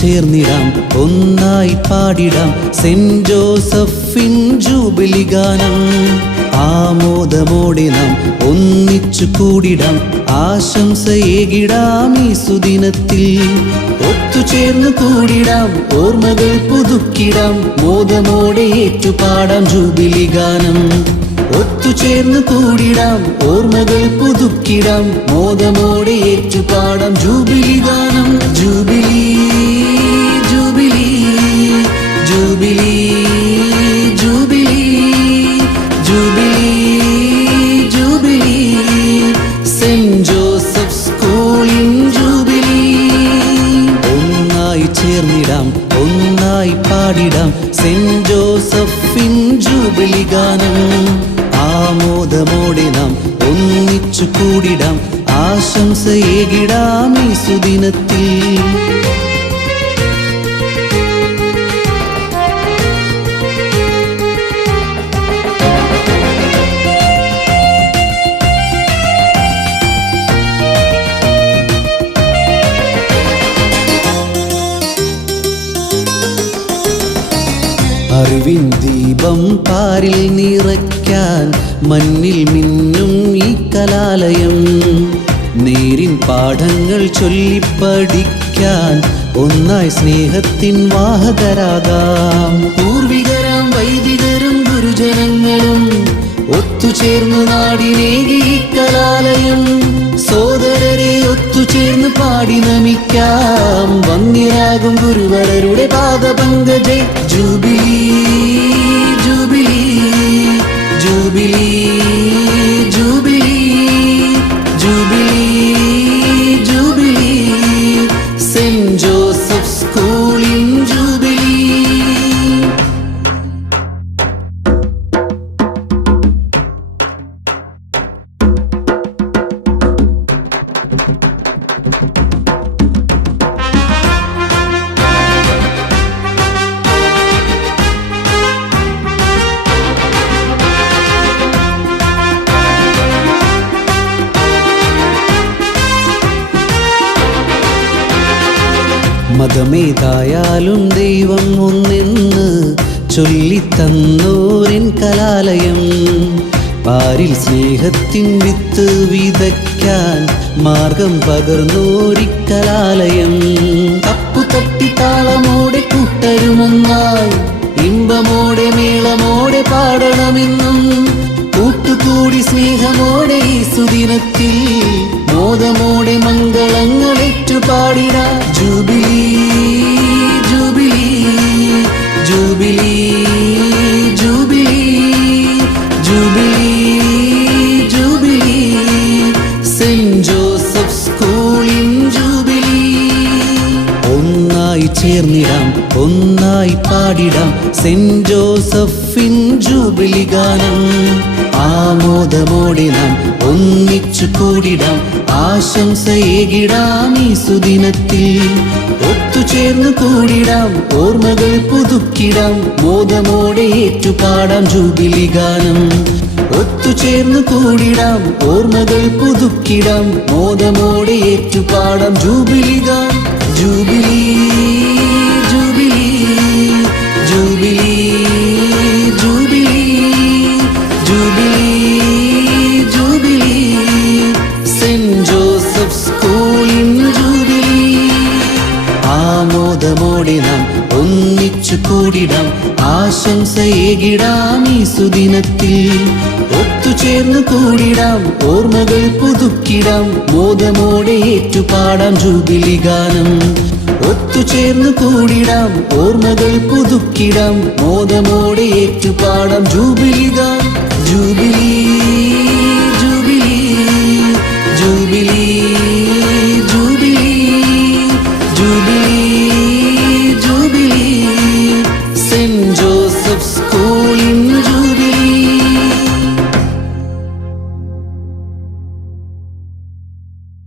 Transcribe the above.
ചേർന്നിടാം ഒന്നായി പാടിടാം saint Josephine jubilee ഗാനം. ആമോദമോടെ നാം ഒന്നിച്ചു കൂടിടാം ആശംസയേകിടാം ഈ സുദിനത്തിൽ. ഒത്തുചേർന്ന് കൂടിടാം ഓർമ്മകൾ പുതുക്കിടാം മോദമോടെ ഏറ്റുപാടാം ജൂബിലി ഗാനം. ഒത്തുചേർന്ന് കൂടിടാം ഓർമ്മകൾ പുതുക്കിടാം മോദമോടെ ഏറ്റുപാടാം ജൂബിലി ഗാനം. Jubilee jubilee jubilee jubilee jubilee jubilee saint Joseph സ്കൂളിൻ ജൂബിലി. ഒന്നായി ചേർന്നിടാം ഒന്നായി പാടിടാം സെന്റ് ജോസഫിൻ ജൂബിലി ഗാനം. ആമോദമോടെ നാം ഒന്നിച്ചു കൂടിടാം ആശംസയേകിടാം ഈ സുദിനത്തിൽ. അറിവിൻ ദീപം പാരിൽ നിറയ്ക്കാൻ മണ്ണിൽ മിന്നും ഈ കലാലയം. നേരിൻ പാഠങ്ങൾ ചൊല്ലിപ്പഠിക്കാൻ ഒന്നായി സ്നേഹത്തിൻ വാഹകരാകാം. പൂർവികരാം വൈദികരും ഗുരുജനങ്ങളും ഒത്തുചേർന്നു നാടിനേകി ഈ കലാലയം. സോദരരെ ഒത്തുചേർന്ന് പാടി നമിക്കാം വന്യരാകും ഗുരുവരരുടെ പാദപങ്കജേ. Jubilee jubilee jubilee jubilee jubilee jubilee saint Joseph സ്കൂളിൻ ജൂബിലി. മതമേതായാലും ദൈവം ഒന്നെന്ന് ചൊല്ലിത്തന്നോരിൻ കലാലയം. പാരിൽ സ്നേഹത്തിൻ വിത്ത് വിതയ്ക്കാൻ മാർഗം പകർന്നോരിക്കലാലയം. തപ്പു തട്ടി താളമോടെ കൂട്ടരുമൊന്നായി ഇമ്പമോടെ മേളമോടെ പാടണമെന്നും കൂട്ടുകൂടി സ്നേഹമോടെ ഈ സുദിനത്തിൽ മോദമോടെ മംഗളങ്ങൾ ഏറ്റുപാടിടാം. Jubilee jubilee jubilee jubilee jubilee jubilee saint Joseph സ്കൂളിൻ ജൂബിലി. ഒന്നായി ചേർന്നിടാം ഒന്നായി പാടിടാം സെന്റ് ജോസഫിൻ ജൂബിലി ഗാനം. ആമോദമോടെ നാം ഒന്നിച്ചു കൂടിടാം ആശംസയേകിടാം ഈ സുദിനത്തിൽ. ഒത്തുചേർന്ന് കൂടിടാം ഓർമ്മകൾ പുതുക്കിടാം മോദമോടെ ഏറ്റുപാടാം ജൂബിലി ഗാനം. ഒത്തുചേർന്ന് കൂടിടാം ഓർമ്മകൾ പുതുക്കിടാം മോദമോടെ ഏറ്റുപാടാം ജൂബിലി ഗാനം. Jubilee jubilee jubilee jubilee jubilee jubilee saint Joseph സ്കൂളിൻ ജൂബിലി. ആമോദമോടെ നാം ഒന്നിച്ചു കൂടിടാം ആശംസയേകിടാം ഈ സുദിനത്തിൽ. ഒത്തുചേർന്ന് കൂടിടാം ഓർമ്മകൾ പുതുക്കിടാം മോദമോടെ ഏറ്റുപാടാം ജൂബിലി ഗാനം. ഒത്തുചേർന്ന് കൂടിടാം ഓർമ്മകൾ പുതുക്കിടാം മോദമോടെ ഏറ്റുപാടാം ജൂബിലി ഗാനം. ജൂബിലി